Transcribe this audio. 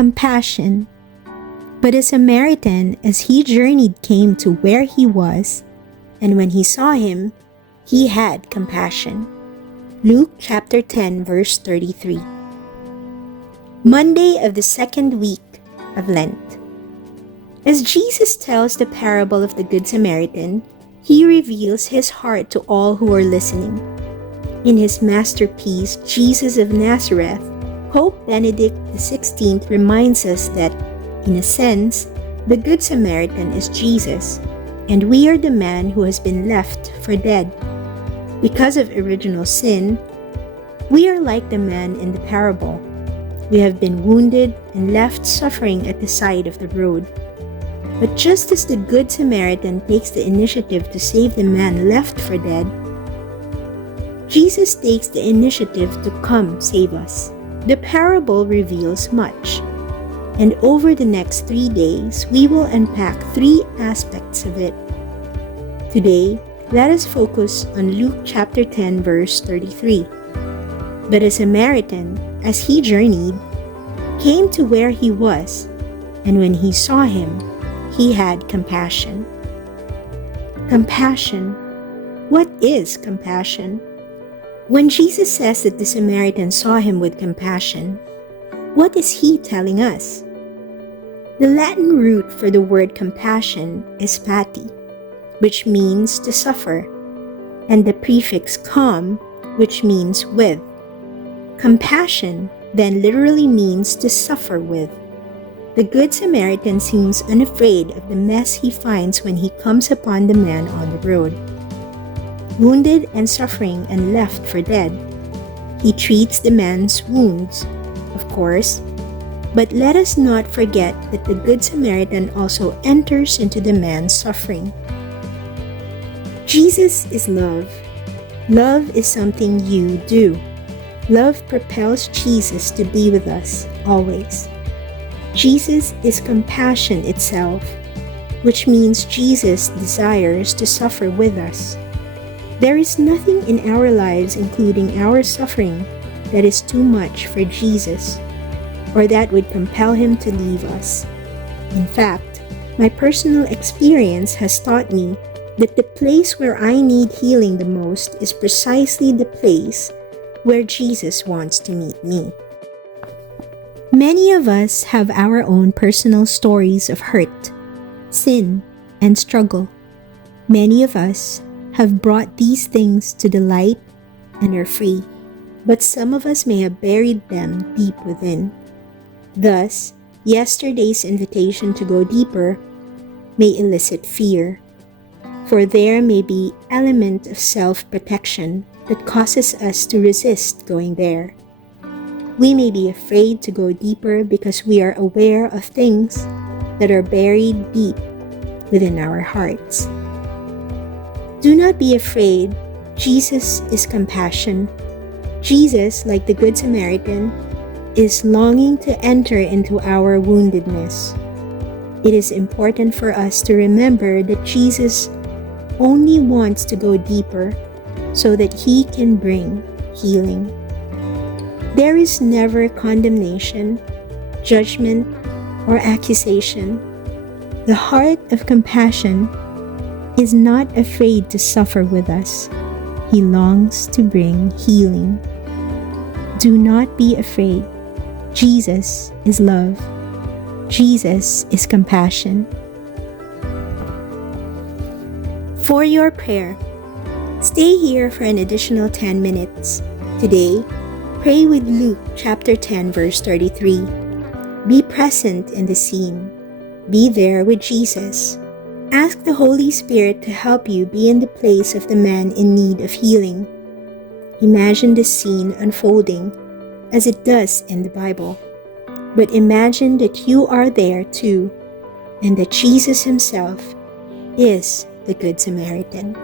compassion. But a Samaritan, as he journeyed, came to where he was, and when he saw him, he had compassion. Luke chapter 10, verse 33. Monday of the second week of Lent. As Jesus tells the parable of the Good Samaritan, he reveals his heart to all who are listening. In his masterpiece, Jesus of Nazareth, Pope Benedict XVI reminds us that, in a sense, the Good Samaritan is Jesus, and we are the man who has been left for dead. Because of original sin, we are like the man in the parable. We have been wounded and left suffering at the side of the road. But just as the Good Samaritan takes the initiative to save the man left for dead, Jesus takes the initiative to come save us. The parable reveals much, and over the next 3 days, we will unpack 3 aspects of it. Today, let us focus on Luke chapter 10, verse 33. But a Samaritan, as he journeyed, came to where he was, and when he saw him, he had compassion. Compassion. What is compassion? When Jesus says that the Samaritan saw him with compassion, what is he telling us? The Latin root for the word compassion is pati, which means to suffer, and the prefix com, which means with. Compassion then literally means to suffer with. The Good Samaritan seems unafraid of the mess he finds when he comes upon the man on the road. Wounded and suffering and left for dead, he treats the man's wounds, of course, but let us not forget that the Good Samaritan also enters into the man's suffering. Jesus is love. Love is something you do. Love propels Jesus to be with us always. Jesus is compassion itself, which means Jesus desires to suffer with us. There is nothing in our lives, including our suffering, that is too much for Jesus, or that would compel him to leave us. In fact, my personal experience has taught me that the place where I need healing the most is precisely the place where Jesus wants to meet me. Many of us have our own personal stories of hurt, sin, and struggle. Many of us have brought these things to the light and are free, but some of us may have buried them deep within. Thus, yesterday's invitation to go deeper may elicit fear, for there may be an element of self-protection that causes us to resist going there. We may be afraid to go deeper because we are aware of things that are buried deep within our hearts. Do not be afraid. Jesus is compassion. Jesus, like the Good Samaritan, is longing to enter into our woundedness. It is important for us to remember that Jesus only wants to go deeper so that he can bring healing. There is never condemnation, judgment, or accusation. The heart of compassion is not afraid to suffer with us. He longs to bring healing. Do not be afraid. Jesus is love. Jesus is compassion. For your prayer, stay here for an additional 10 minutes. Today, pray with Luke chapter 10, verse 33. Be present in the scene. Be there with Jesus. Ask the Holy Spirit to help you be in the place of the man in need of healing. Imagine this scene unfolding as it does in the Bible. But imagine that you are there too, and that Jesus himself is the Good Samaritan.